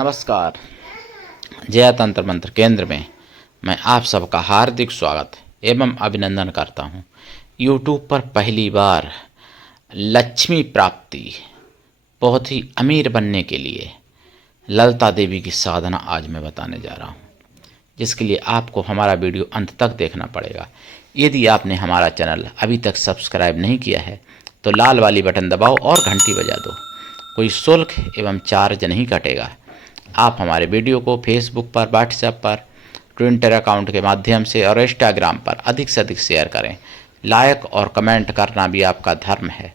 नमस्कार। जया तंत्र मंत्र केंद्र में मैं आप सबका हार्दिक स्वागत एवं अभिनंदन करता हूं। यूट्यूब पर पहली बार लक्ष्मी प्राप्ति, बहुत ही अमीर बनने के लिए ललिता देवी की साधना आज मैं बताने जा रहा हूं, जिसके लिए आपको हमारा वीडियो अंत तक देखना पड़ेगा। यदि आपने हमारा चैनल अभी तक सब्सक्राइब नहीं किया है तो लाल वाली बटन दबाओ और घंटी बजा दो। कोई शुल्क एवं चार्ज नहीं कटेगा। आप हमारे वीडियो को फेसबुक पर, व्हाट्सएप पर, ट्विटर अकाउंट के माध्यम से और इंस्टाग्राम पर अधिक से अधिक शेयर करें। लाइक और कमेंट करना भी आपका धर्म है।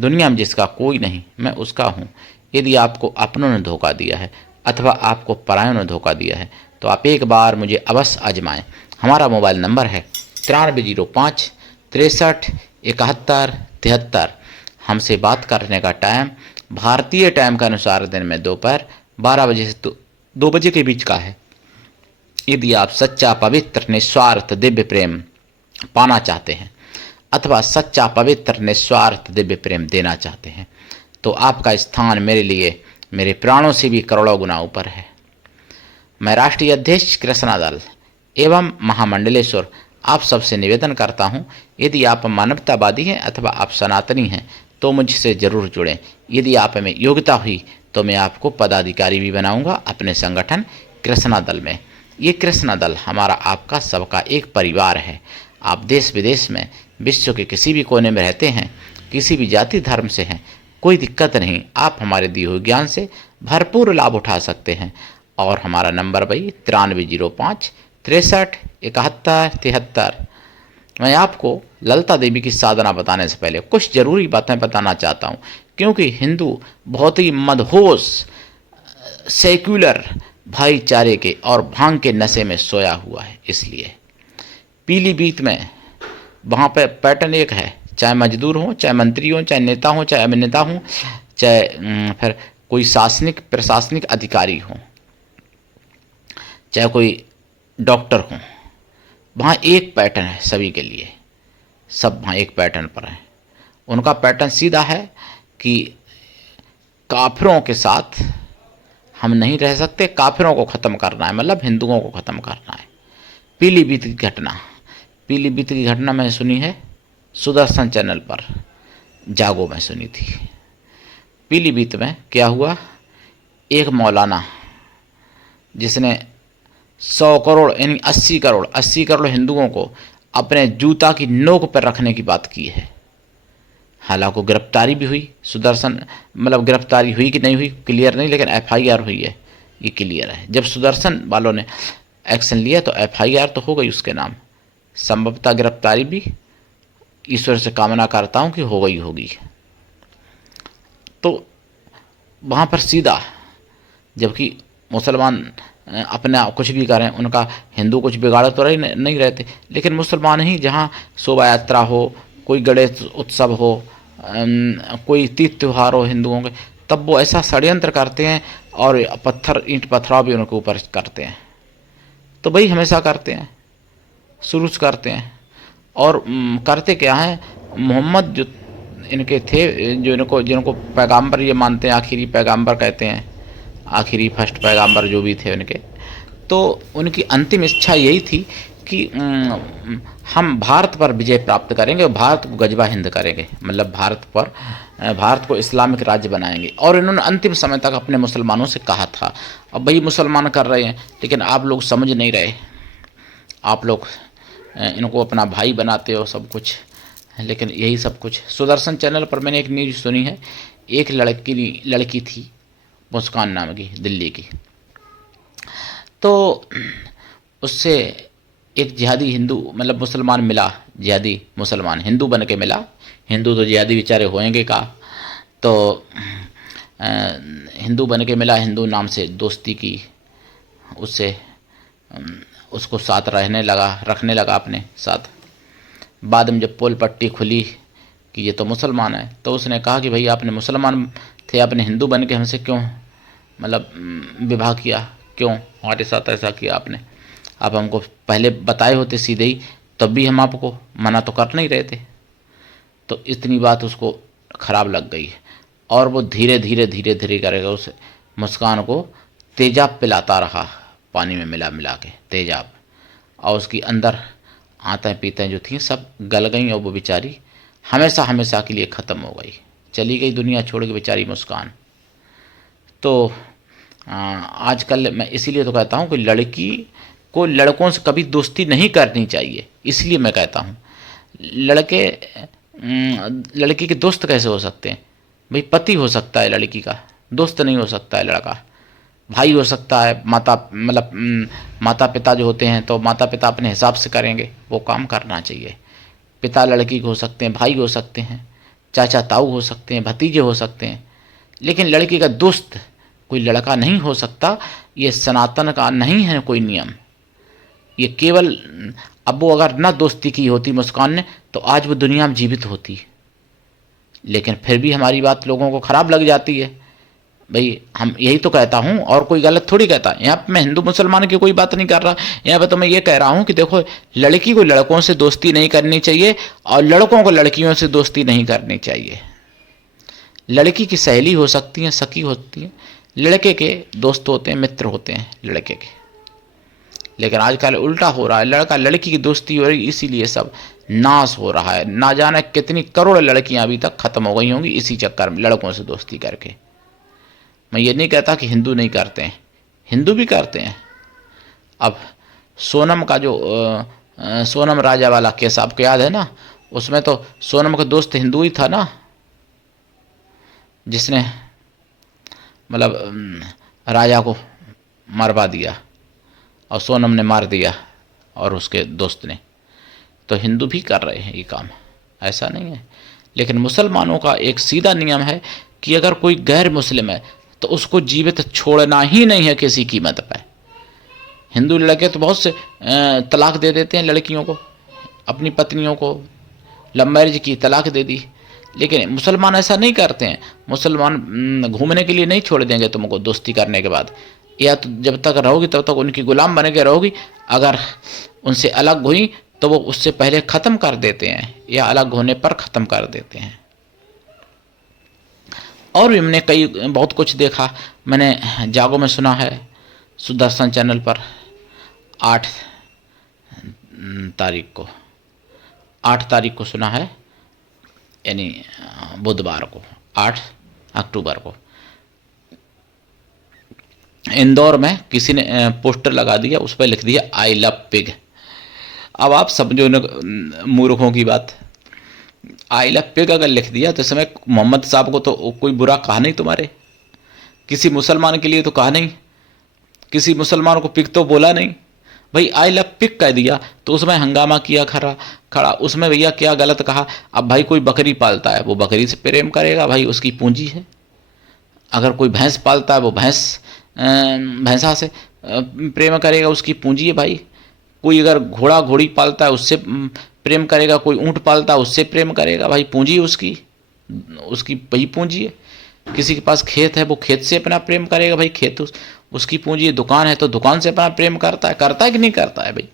दुनिया में जिसका कोई नहीं, मैं उसका हूँ। यदि आपको अपनों ने धोखा दिया है अथवा आपको परायों ने धोखा दिया है तो आप एक बार मुझे अवश्य आजमाएं। हमारा मोबाइल नंबर है 9305 63 71 73। हमसे बात करने का टाइम भारतीय टाइम के अनुसार दिन में दोपहर 12 बजे से 2 बजे के बीच का है। यदि आप सच्चा, पवित्र, निस्वार्थ दिव्य प्रेम पाना चाहते हैं अथवा सच्चा, पवित्र, निस्वार्थ दिव्य प्रेम देना चाहते हैं तो आपका स्थान मेरे लिए मेरे प्राणों से भी करोड़ों गुना ऊपर है। मैं राष्ट्रीय अध्यक्ष कृष्णा दल एवं महामंडलेश्वर आप सबसे निवेदन करता हूं, यदि आप मानवतावादी हैं अथवा आप सनातनी हैं तो मुझसे ज़रूर जुड़ें। यदि आप में योग्यता हुई तो मैं आपको पदाधिकारी भी बनाऊंगा अपने संगठन कृष्णा दल में। ये कृष्णा दल हमारा, आपका, सबका एक परिवार है। आप देश विदेश में, विश्व के किसी भी कोने में रहते हैं, किसी भी जाति धर्म से हैं, कोई दिक्कत नहीं। आप हमारे दिए हुए ज्ञान से भरपूर लाभ उठा सकते हैं। और हमारा नंबर भाई 9305 63 71 73। मैं आपको ललिता देवी की साधना बताने से पहले कुछ ज़रूरी बातें बताना चाहता हूँ, क्योंकि हिंदू बहुत ही मदहोश सेक्युलर भाईचारे के और भांग के नशे में सोया हुआ है। इसलिए पीलीभीत में वहाँ पे पैटर्न एक है, चाहे मजदूर हो, चाहे मंत्री हो, चाहे नेता हो, चाहे अभिनेता हो, चाहे फिर कोई शासनिक प्रशासनिक अधिकारी हो, चाहे कोई डॉक्टर हो, वहाँ एक पैटर्न है सभी के लिए। सब वहाँ एक पैटर्न पर हैं। उनका पैटर्न सीधा है कि काफिरों के साथ हम नहीं रह सकते, काफिरों को ख़त्म करना है, मतलब हिंदुओं को ख़त्म करना है। पीलीभीत की घटना, पीलीभीत की घटना मैंने सुनी है सुदर्शन चैनल पर, जागो में सुनी थी। पीलीभीत में क्या हुआ, एक मौलाना जिसने 100 करोड़ यानी 80 करोड़ हिंदुओं को अपने जूता की नोक पर रखने की बात की है। हालांकि गिरफ्तारी भी हुई, सुदर्शन, मतलब गिरफ्तारी हुई कि नहीं हुई क्लियर नहीं, लेकिन एफआईआर हुई है, ये क्लियर है। जब सुदर्शन वालों ने एक्शन लिया तो एफआईआर तो हो गई उसके नाम। संभवतः गिरफ्तारी भी ईश्वर से कामना करता हूँ कि हो गई होगी। तो वहाँ पर सीधा, जबकि मुसलमान अपना कुछ भी करें, उनका हिंदू कुछ बिगाड़ तो नहीं रहते, लेकिन मुसलमान ही जहाँ शोभा यात्रा हो, कोई गणेश उत्सव हो, कोई तीज त्यौहार हो हिंदुओं के, तब वो ऐसा षड्यंत्र करते हैं और ईंट पत्थराव भी उनके ऊपर करते हैं। तो भाई हमेशा करते हैं, शुरू से करते हैं। और करते क्या है, मोहम्मद जो इनके थे, जो जिनको पैगाम्बर ये मानते हैं, आखिरी पैगाम्बर कहते हैं, आखिरी फर्स्ट पैगाम्बर जो भी थे उनके, तो उनकी अंतिम इच्छा यही थी कि हम भारत पर विजय प्राप्त करेंगे और भारत को गजबा हिंद करेंगे, मतलब भारत को इस्लामिक राज्य बनाएंगे। और इन्होंने अंतिम समय तक अपने मुसलमानों से कहा था। अब भाई मुसलमान कर रहे हैं, लेकिन आप लोग समझ नहीं रहे, आप लोग इनको अपना भाई बनाते हो सब कुछ, लेकिन यही सब कुछ। सुदर्शन चैनल पर मैंने एक न्यूज़ सुनी है, एक लड़की थी मुस्कान नाम की, दिल्ली की, तो उससे एक जिहादी हिंदू, मतलब मुसलमान मिला, जिहादी मुसलमान हिंदू बन के मिला। हिंदू तो जिहादी बेचारे होएंगे का, तो हिंदू बन के मिला, हिंदू नाम से दोस्ती की उससे, उसको साथ रखने लगा अपने साथ। बाद में जब पोल पट्टी खुली कि ये तो मुसलमान है, तो उसने कहा कि भाई आपने मुसलमान थे, आपने हिंदू बन के हमसे क्यों, मतलब विवाह किया, क्यों हमारे साथ ऐसा किया आपने? आप हमको पहले बताए होते सीधे ही, तब भी हम आपको मना तो कर नहीं रहे थे। तो इतनी बात उसको ख़राब लग गई और वो धीरे धीरे करेगा उस मुस्कान को तेजाब पिलाता रहा, पानी में मिला मिला के तेजाब, और उसकी अंदर आंतें पीतें जो थी सब गल गईं और वो बेचारी हमेशा हमेशा के लिए ख़त्म हो गई, चली गई दुनिया छोड़ के बेचारी मुस्कान। तो आजकल मैं इसीलिए तो कहता हूँ कि लड़की को लड़कों से कभी दोस्ती नहीं करनी चाहिए। इसलिए मैं कहता हूँ लड़के लड़की के दोस्त कैसे हो सकते हैं भाई? पति हो सकता है लड़की का, दोस्त नहीं हो सकता है लड़का। भाई हो सकता है, माता पिता जो होते हैं तो माता पिता अपने हिसाब से करेंगे, वो काम करना चाहिए। पिता लड़की को हो सकते हैं, भाई हो सकते हैं, चाचा ताऊ हो सकते हैं, भतीजे हो सकते हैं, लेकिन लड़की का दोस्त कोई लड़का नहीं हो सकता। ये सनातन का नहीं है कोई नियम। ये केवल, अब वो अगर ना दोस्ती की होती मुस्कान ने तो आज वो दुनिया में जीवित होती, लेकिन फिर भी हमारी बात लोगों को ख़राब लग जाती है। भाई हम यही तो कहता हूँ, और कोई गलत थोड़ी कहता। यहाँ पे मैं हिंदू मुसलमान की कोई बात नहीं कर रहा, यहाँ पे तो मैं ये कह रहा हूँ कि देखो, लड़की को लड़कों से दोस्ती नहीं करनी चाहिए और लड़कों को लड़कियों से दोस्ती नहीं करनी चाहिए। लड़की की सहेली हो सकती है, सखी होती है, लड़के के दोस्त होते हैं, मित्र होते हैं लड़के के। लेकिन आजकल उल्टा हो रहा है, लड़का लड़की की दोस्ती हो रही, इसीलिए सब नाश हो रहा है। ना जाने कितनी करोड़ लड़कियां अभी तक खत्म हो गई होंगी इसी चक्कर में, लड़कों से दोस्ती करके। मैं ये नहीं कहता कि हिंदू नहीं करते हैं, हिंदू भी करते हैं। अब सोनम का जो सोनम राजा वाला केस आपको याद है ना? उसमें तो सोनम का दोस्त हिंदू ही था ना, जिसने राजा को मरवा दिया और सोनम ने मार दिया और उसके दोस्त ने। तो हिंदू भी कर रहे हैं ये काम, ऐसा नहीं है। लेकिन मुसलमानों का एक सीधा नियम है कि अगर कोई गैर मुस्लिम है तो उसको जीवित छोड़ना ही नहीं है किसी कीमत पर। हिंदू लड़के तो बहुत से तलाक दे देते हैं लड़कियों को, अपनी पत्नियों को, लव मैरिज की तलाक दे दी। लेकिन मुसलमान ऐसा नहीं करते हैं। मुसलमान घूमने के लिए नहीं छोड़ देंगे तुमको दोस्ती करने के बाद, या तो जब तक रहोगी तब तक उनकी गुलाम बन के रहोगी। अगर उनसे अलग हुई तो वो उससे पहले ख़त्म कर देते हैं, या अलग होने पर ख़त्म कर देते हैं। और भी हमने बहुत कुछ देखा। मैंने जागो में सुना है, सुदर्शन चैनल पर 8 तारीख को सुना है, यानी बुधवार को, 8 अक्टूबर को इंदौर में किसी ने पोस्टर लगा दिया, उस पर लिख दिया आई लव पिग। अब आप समझो न मूर्खों की बात, आई लव पिग अगर लिख दिया तो इसमें मोहम्मद साहब को तो कोई बुरा कहा नहीं, तुम्हारे किसी मुसलमान के लिए तो कहा नहीं, किसी मुसलमान को पिग तो बोला नहीं भाई, आई लव पिग कह दिया तो उसमें हंगामा किया खड़ा। उसमें भैया क्या गलत कहा? अब भाई कोई बकरी पालता है, वो बकरी से प्रेम करेगा भाई, उसकी पूंजी है। अगर कोई भैंस पालता है, वो भैंसा से प्रेम करेगा, उसकी पूंजी है भाई। कोई अगर घोड़ा घोड़ी पालता है उससे प्रेम करेगा, कोई ऊँट पालता है उससे प्रेम करेगा भाई, पूंजी उसकी वही पूंजी है। किसी के पास खेत है, वो खेत से अपना प्रेम करेगा भाई, खेत उसकी पूंजी है। दुकान है तो दुकान से अपना प्रेम करता है कि नहीं करता है भाई?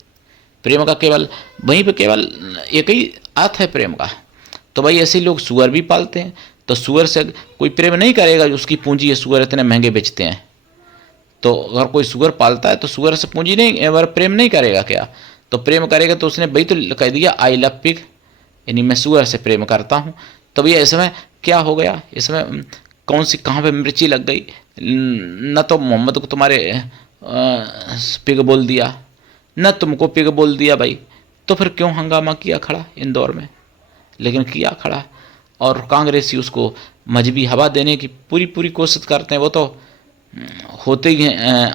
प्रेम का केवल वहीं पे केवल एक ही अर्थ है प्रेम का। तो भाई ऐसे लोग सुअर भी पालते हैं, तो सुअर से कोई प्रेम नहीं करेगा, उसकी पूंजी है, सुअर इतने महंगे बेचते हैं। तो अगर कोई सुअर पालता है तो सुअर से पूंजी नहीं, अगर प्रेम नहीं करेगा क्या? तो प्रेम करेगा तो उसने भाई तो कह दिया आई लव पिग, यानी मैं सुअर से प्रेम करता हूँ। तो भैया इसमें क्या हो गया? इसमें कौन सी कहाँ पे मिर्ची लग गई? न तो मोहम्मद को तुम्हारे पिग बोल दिया, न तुमको पिग बोल दिया भाई, तो फिर क्यों हंगामा किया खड़ा इंदौर में? लेकिन किया खड़ा, और कांग्रेसी उसको मजहबी हवा देने की पूरी कोशिश करते हैं। वो तो होते ही हैं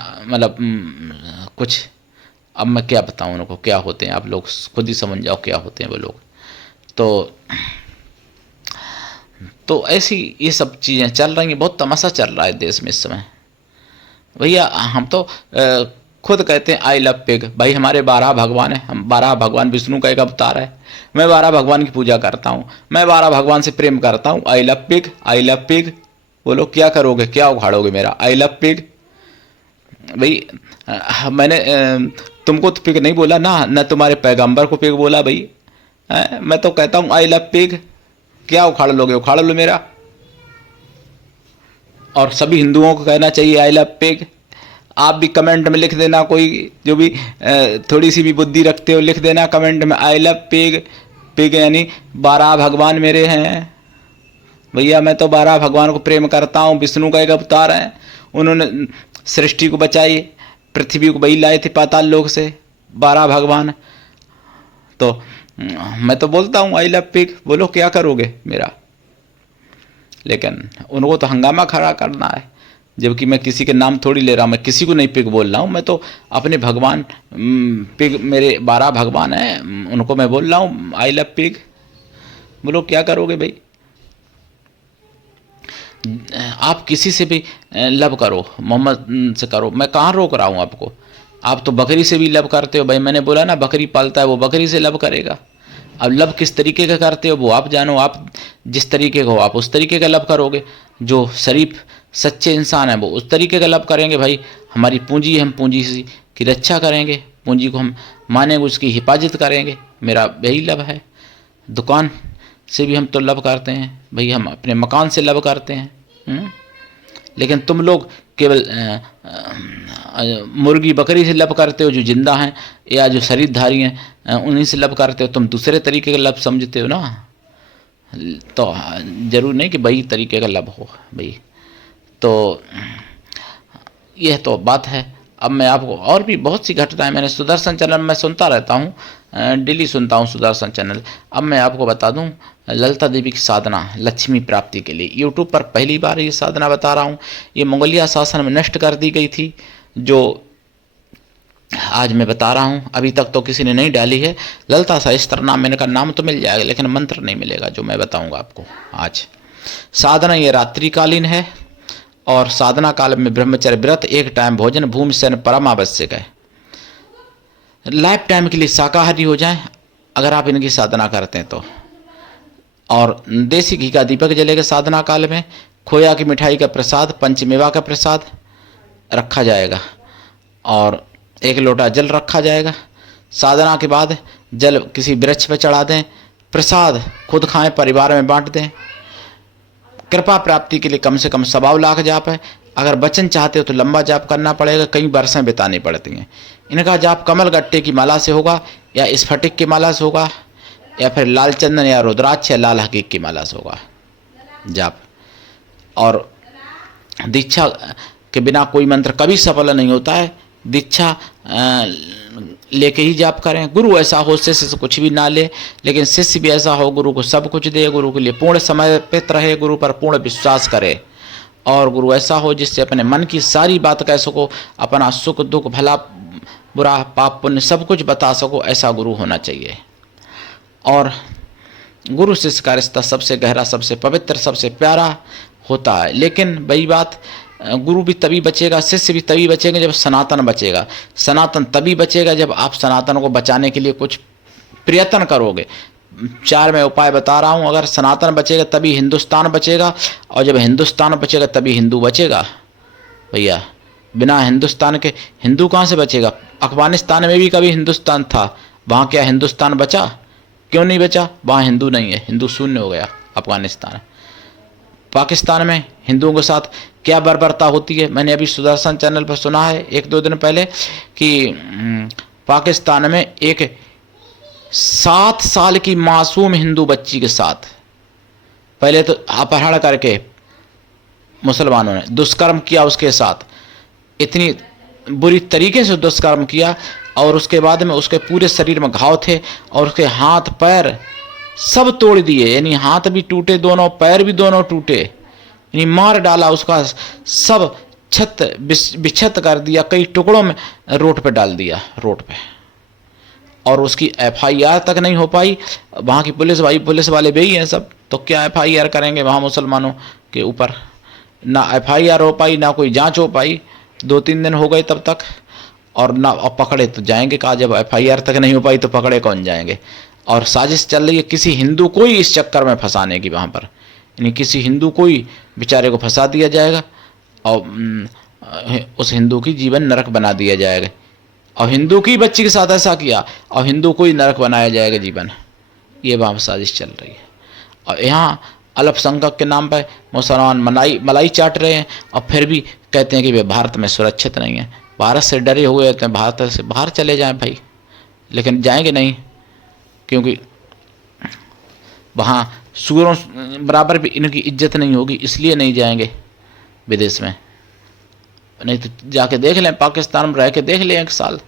कुछ, अब मैं क्या बताऊं उनको क्या होते हैं, आप लोग खुद ही समझ जाओ क्या होते हैं वो लोग। तो ऐसी ये सब चीज़ें चल रही हैं, बहुत तमाशा चल रहा है देश में इस समय भैया। हम तो खुद कहते हैं आई लव पिग भाई, हमारे 12 भगवान हैं, हम 12 भगवान, विष्णु का एक अवतार है, मैं 12 भगवान की पूजा करता हूँ, मैं 12 भगवान से प्रेम करता हूँ। I love pig, I love pig, बोलो क्या करोगे, क्या उखाड़ोगे मेरा? आई लव पिग भाई। मैंने तुमको तो पिग नहीं बोला ना, न तुम्हारे पैगंबर को पिग बोला भाई। मैं तो कहता हूँ आई लव पिग, क्या उखाड़ लोगे, उखाड़ लो मेरा। और सभी हिंदुओं को कहना चाहिए आई लव पिग, आप भी कमेंट में लिख देना, कोई जो भी थोड़ी सी भी बुद्धि रखते हो लिख देना कमेंट में, आई लव पिग। पिग यानी 12 भगवान मेरे हैं भैया, मैं तो 12 भगवान को प्रेम करता हूँ। विष्णु का एक अवतार है, उन्होंने सृष्टि को बचाई, पृथ्वी को वही लाए थे पाताल लोक से 12 भगवान। तो मैं तो बोलता हूँ आई लव पिग, बोलो क्या करोगे मेरा। लेकिन उनको तो हंगामा खड़ा करना है, जबकि मैं किसी के नाम थोड़ी ले रहा हूँ, मैं किसी को नहीं पिग बोल रहा हूँ, मैं तो अपने भगवान पिग, मेरे 12 भगवान हैं उनको मैं बोल रहा हूँ आई लव पिग। बोलो क्या करोगे भाई। आप किसी से भी लव करो, मोहम्मद से करो, मैं कहाँ रोक रहा हूँ आपको। आप तो बकरी से भी लव करते हो भाई, मैंने बोला ना बकरी पालता है वो बकरी से लव करेगा। अब लव किस तरीके का करते हो वो आप जानो, आप जिस तरीके का हो आप उस तरीके का लव करोगे। जो शरीफ सच्चे इंसान है वो उस तरीके का लव करेंगे भाई। हमारी पूंजी है, हम पूंजी की रक्षा करेंगे, पूंजी को हम मानेंगे, उसकी हिफाजत करेंगे, मेरा यही लव है। दुकान से भी हम तो लव करते हैं भाई, हम अपने मकान से लव करते हैं। लेकिन तुम लोग केवल मुर्गी बकरी से लव करते हो जो जिंदा हैं, या जो शरीरधारी हैं उन्हीं से लव करते हो। तुम दूसरे तरीके का लव समझते हो ना, तो जरूर नहीं कि वही तरीके का लव हो भाई। तो यह तो बात है। अब मैं आपको और भी बहुत सी घटनाएं, मैंने सुदर्शन चैनल में सुनता रहता हूँ, डेली सुनता हूँ सुदर्शन चैनल। अब मैं आपको बता दूँ ललिता देवी की साधना लक्ष्मी प्राप्ति के लिए यूट्यूब पर पहली बार ये साधना बता रहा हूँ। ये मंगोलिया शासन में नष्ट कर दी गई थी, जो आज मैं बता रहा हूँ। अभी तक तो किसी ने नहीं डाली है। ललिता सहस्त्र नाम, मैंने कहा नाम तो मिल जाएगा लेकिन मंत्र नहीं मिलेगा जो मैं बताऊँगा आपको आज। साधना ये रात्रिकालीन है और साधना काल में ब्रह्मचर्य व्रत, एक टाइम भोजन, भूमि शयन परम आवश्यक है। लाइफ टाइम के लिए शाकाहारी हो जाएं अगर आप इनकी साधना करते हैं तो। और देसी घी का दीपक जलेगा साधना काल में। खोया की मिठाई का प्रसाद, पंचमेवा का प्रसाद रखा जाएगा और 1 लोटा जल रखा जाएगा। साधना के बाद जल किसी वृक्ष पर चढ़ा दें, प्रसाद खुद खाएं, परिवार में बांट दें। कृपा प्राप्ति के लिए कम से कम 1.25 लाख जाप है। अगर वचन चाहते हो तो लंबा जाप करना पड़ेगा, कई बरसें बितानी पड़ती हैं। इनका जाप कमल गट्टे की माला से होगा या स्फटिक की माला से होगा या फिर लाल चंदन या रुद्राक्ष या लाल हकीक की माला से होगा जाप। और दीक्षा के बिना कोई मंत्र कभी सफल नहीं होता है। दीक्षा लेके ही जाप करें। गुरु ऐसा हो शिष्य से कुछ भी ना ले, लेकिन शिष्य भी ऐसा हो गुरु को सब कुछ दे, गुरु के लिए पूर्ण समर्पित रहे, गुरु पर पूर्ण विश्वास करे। और गुरु ऐसा हो जिससे अपने मन की सारी बात कह सको, अपना सुख दुख भला बुरा पाप पुण्य सब कुछ बता सको, ऐसा गुरु होना चाहिए। और गुरु शिष्य का रिश्ता सबसे गहरा, सबसे पवित्र, सबसे प्यारा होता है। लेकिन वही बात, गुरु भी तभी बचेगा, शिष्य भी तभी बचेंगे जब सनातन बचेगा। सनातन तभी बचेगा जब आप सनातन को बचाने के लिए कुछ प्रयत्न करोगे। 4 मैं उपाय बता रहा हूँ। अगर सनातन बचेगा तभी हिंदुस्तान बचेगा, और जब हिंदुस्तान बचेगा तभी हिंदू बचेगा भैया। बिना हिंदुस्तान के हिंदू कहाँ से बचेगा। अफगानिस्तान में भी कभी हिंदुस्तान था, वहाँ क्या हिंदुस्तान बचा? क्यों नहीं बचा? वहाँ हिंदू नहीं है, हिंदू शून्य हो गया अफगानिस्तान। पाकिस्तान में हिंदुओं के साथ क्या बर्बरता होती है, मैंने अभी सुदर्शन चैनल पर सुना है 1-2 दिन पहले कि पाकिस्तान में एक 7 साल की मासूम हिंदू बच्ची के साथ पहले तो अपहरण करके मुसलमानों ने दुष्कर्म किया, उसके साथ इतनी बुरी तरीके से दुष्कर्म किया, और उसके बाद में उसके पूरे शरीर में घाव थे और उसके हाथ पैर सब तोड़ दिए, यानी हाथ भी टूटे दोनों, पैर भी दोनों टूटे, यानी मार डाला उसका, सब छत बिछत कर दिया, कई टुकड़ों में रोड पे डाल दिया, रोड पे। और उसकी FIR तक नहीं हो पाई। वहाँ की पुलिस वाले भी हैं सब, तो क्या FIR करेंगे वहाँ मुसलमानों के ऊपर। ना FIR हो पाई, ना कोई जांच हो पाई, 2-3 दिन हो गए तब तक। और ना और पकड़े तो जाएंगे कहाँ, जब FIR तक नहीं हो पाई तो पकड़े कौन जाएंगे। और साजिश चल रही है किसी हिंदू को ही इस चक्कर में फंसाने की वहाँ पर, यानी किसी हिंदू को ही बेचारे को फंसा दिया जाएगा और उस हिंदू की जीवन नरक बना दिया जाएगा। और हिंदू की बच्ची के साथ ऐसा किया और हिंदू को ही नरक बनाया जाएगा जीवन। ये वहाँ साजिश चल रही है। और यहाँ अल्पसंख्यक के नाम पर मुसलमान मलाई चाट रहे हैं और फिर भी कहते हैं कि वे भारत में सुरक्षित नहीं है। भारत से डरे हुए होते हैं, भारत से बाहर चले जाएं भाई, लेकिन जाएंगे नहीं, क्योंकि वहाँ सूरों बराबर भी इनकी इज्जत नहीं होगी, इसलिए नहीं जाएंगे विदेश में। नहीं तो जाके देख लें, पाकिस्तान में रह के देख लें 1 साल,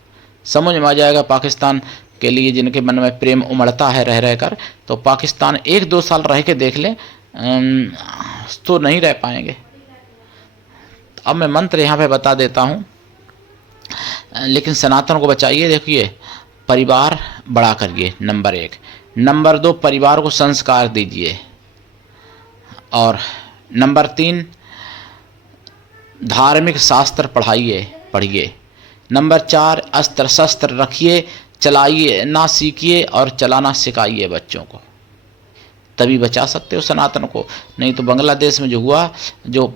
समझ में आ जाएगा। पाकिस्तान के लिए जिनके मन में प्रेम उमड़ता है रह रह कर, तो पाकिस्तान 1-2 साल रह के देख लें, तो नहीं रह पाएंगे। अब मैं मंत्र यहाँ पे बता देता हूँ, लेकिन सनातन को बचाइए। देखिए, परिवार बड़ा करिए, नंबर 1। नंबर 2, परिवार को संस्कार दीजिए। और नंबर 3, धार्मिक शास्त्र पढ़िए। नंबर 4, अस्त्र शस्त्र रखिए, चलाइए ना सीखिए और चलाना सिखाइए बच्चों को, तभी बचा सकते हो सनातन को। नहीं तो बांग्लादेश में जो हुआ, जो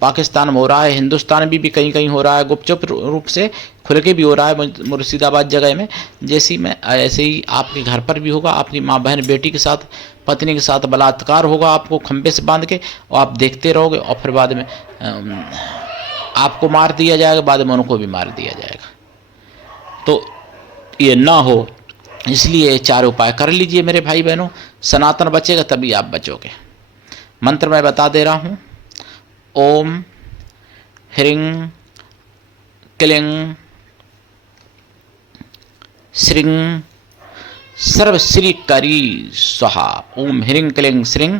पाकिस्तान में हो रहा है, हिंदुस्तान में भी कहीं कहीं हो रहा है, गुपचुप रूप से, खुल के भी हो रहा है मुर्शिदाबाद जगह में, जैसी में ऐसे ही आपके घर पर भी होगा। आपकी माँ बहन बेटी के साथ, पत्नी के साथ बलात्कार होगा, आपको खंभे से बांध के, और आप देखते रहोगे, और फिर बाद में आपको मार दिया जाएगा, बाद में उनको भी मार दिया जाएगा। तो ये ना हो, इसलिए ये 4 उपाय कर लीजिए मेरे भाई बहनों। सनातन बचेगा तभी आप बचोगे। मंत्र मैं बता दे रहा हूँ। ओम ह्रीं क्लीं श्रीं सर्व श्री करी स्वाहा। ओम ह्रीं क्लीं श्रीं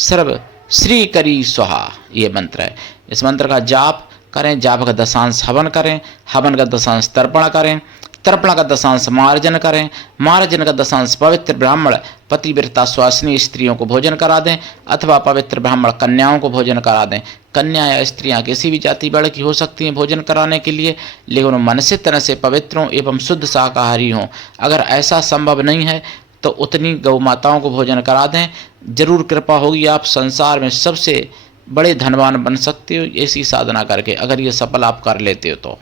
सर्व श्री करी स्वाहा, ये मंत्र है। इस मंत्र का जाप करें, जाप का दशांश हवन करें, हवन का दशांश तर्पण करें, तर्पण का दशांश मार्जन करें, मार्जन का दशांश पवित्र ब्राह्मण पतिव्रता स्वासिनी स्त्रियों को भोजन करा दें, अथवा पवित्र ब्राह्मण कन्याओं को भोजन करा दें। कन्या या स्त्रियां किसी भी जाति वर्ग की हो सकती हैं भोजन कराने के लिए, लेकिन मन से तन से पवित्र हों एवं शुद्ध शाकाहारी हों। अगर ऐसा संभव नहीं है तो उतनी गौ माताओं को भोजन करा दें। जरूर कृपा होगी, आप संसार में सबसे बड़े धनवान बन सकते हो ऐसी साधना करके। अगर ये सफल आप कर लेते हो तो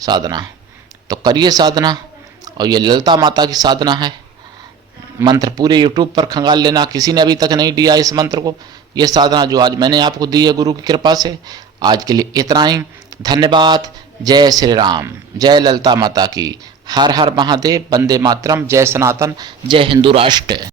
साधना, तो करिए साधना। और ये ललिता माता की साधना है। मंत्र पूरे यूट्यूब पर खंगाल लेना, किसी ने अभी तक नहीं दिया इस मंत्र को। ये साधना जो आज मैंने आपको दी है गुरु की कृपा से। आज के लिए इतना ही, धन्यवाद। जय श्री राम, जय ललिता माता की, हर हर महादेव, वंदे मातरम, जय सनातन, जय हिंदू राष्ट्र।